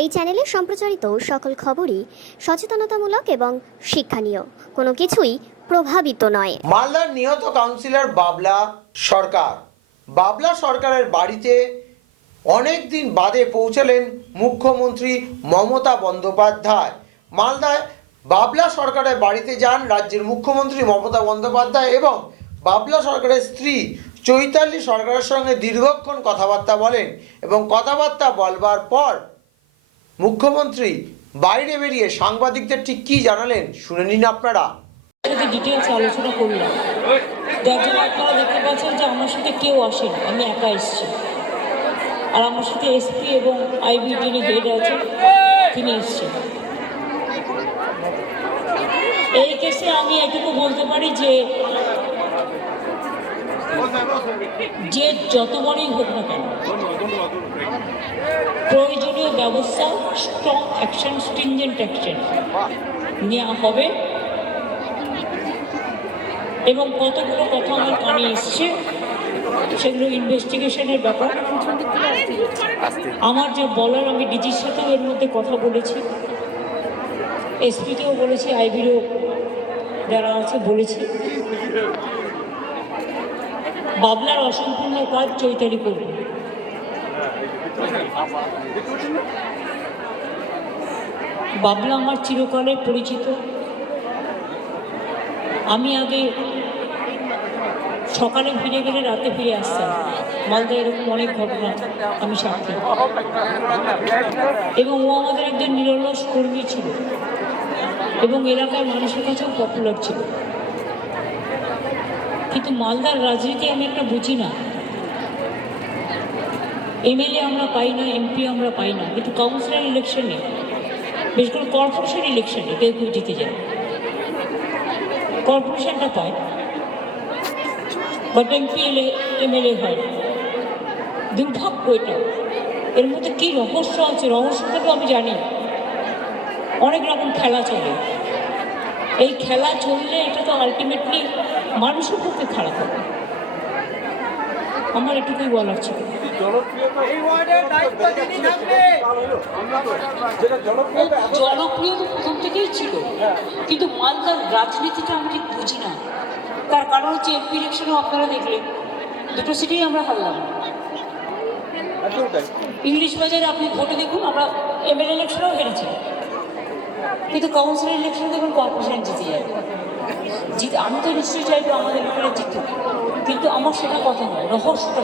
এই চ্যানেলে সম্প্রচারিত সকল খবরই সচেতনতামূলক এবং শিক্ষণীয়। কোনো কিছুই প্রভাবিত নয়। মালদার নিহত কাউন্সিলর বাবলা সরকার। বাবলা সরকারের বাড়িতে অনেক দিন বাদে পৌঁছালেন মুখ্যমন্ত্রী মমতা বন্দ্যোপাধ্যায়। মালদায় বাবলা সরকারের বাড়িতে যান রাজ্যের মুখ্যমন্ত্রী মমতা বন্দ্যোপাধ্যায় এবং বাবলা সরকারের স্ত্রী চৈতালি সরকারের সঙ্গে দীর্ঘক্ষণ কথাবার্তা বলেন এবং কথাবার্তা বলবার পর মুখ্যমন্ত্রী বাইরে বেরিয়ে সাংবাদিকদের ঠিক কী জানালেন শুনে নিন আপনারা। ডিটেলস আলোচনা করলাম যার জন্য আপনারা দেখতে পাচ্ছেন যে আমার সাথে কেউ আসেনি, আমি একা এসেছি। আর আমার সাথে এসপি এবং আইবি যিনি হেড আছেন, তিনি এসছেন। এই কেসে আমি এটুকু বলতে পারি যে যে যত বড়ই হোক না কেন, প্রয়োজনীয় ব্যবস্থা স্ট্রং অ্যাকশন স্ট্রিনজেন্ট অ্যাকশন নেওয়া হবে। এবং কতগুলো কথা আমার কানে এসছে, সেগুলো ইনভেস্টিগেশনের ব্যাপার। আমার যে বলার, আমি ডিজির সাথেও এর মধ্যে কথা বলেছি। এসপিকেও বলেছি, আইবিরও যারা আছে বলেছি। বাবলার অসম্পূর্ণ কাজ চৈতালি করবে। বাবলা আমার চিরকালের পরিচিত। আমি আগে সকালে ফিরে গেলে রাতে ফিরে আসতাম। মালদা এরকম অনেক ঘটনা আমি সাক্ষী। এবং ও আমাদের একজন নিরলস কর্মী ছিল। এবং এলাকার মানুষের কাছেও পপুলার ছিল। কিন্তু মালদার রাজনীতি আমি একটা বুঝি না। এমএলএ আমরা পাই না, এমপি আমরা পাই না, কিন্তু কাউন্সিলর ইলেকশনে বিশেষ করে কর্পোরেশন ইলেকশনে কেউ কেউ জিতে যায়। কর্পোরেশনটা পায় বাট এমপি এলে এমএলএ হয়। দুর্ভাগ্য এটা। এর মধ্যে কী রহস্য আছে? রহস্যটা তো আমি জানি অনেক রকম খেলা চলে। এই খেলা চললে এটা তো আলটিমেটলি মানুষের পক্ষে খারাপ হবে। আমার এটুকুই বলার ছিল। জনপ্রিয় তো প্রথম থেকেই ছিল। কিন্তু মালদার রাজনীতিটা আমি ঠিক বুঝি না। তার কারণ হচ্ছে এমপি ইলেকশনেও আপনারা দেখলেন। দুটো সিটেই আমরা হারলাম। ইংলিশ বাজারে আপনি ভোটে দেখুন আমরা এমএলএ ইলেকশনেও হেরেছি। কিন্তু কাউন্সিলের ইলেকশন দেখুন কর্পোরেশন জিতে যায় জিতে আমি তো নিশ্চয়ই চাইব আমাদের এখানে জিততে কিন্তু আমার সেটা কথা নয়, রহস্যটা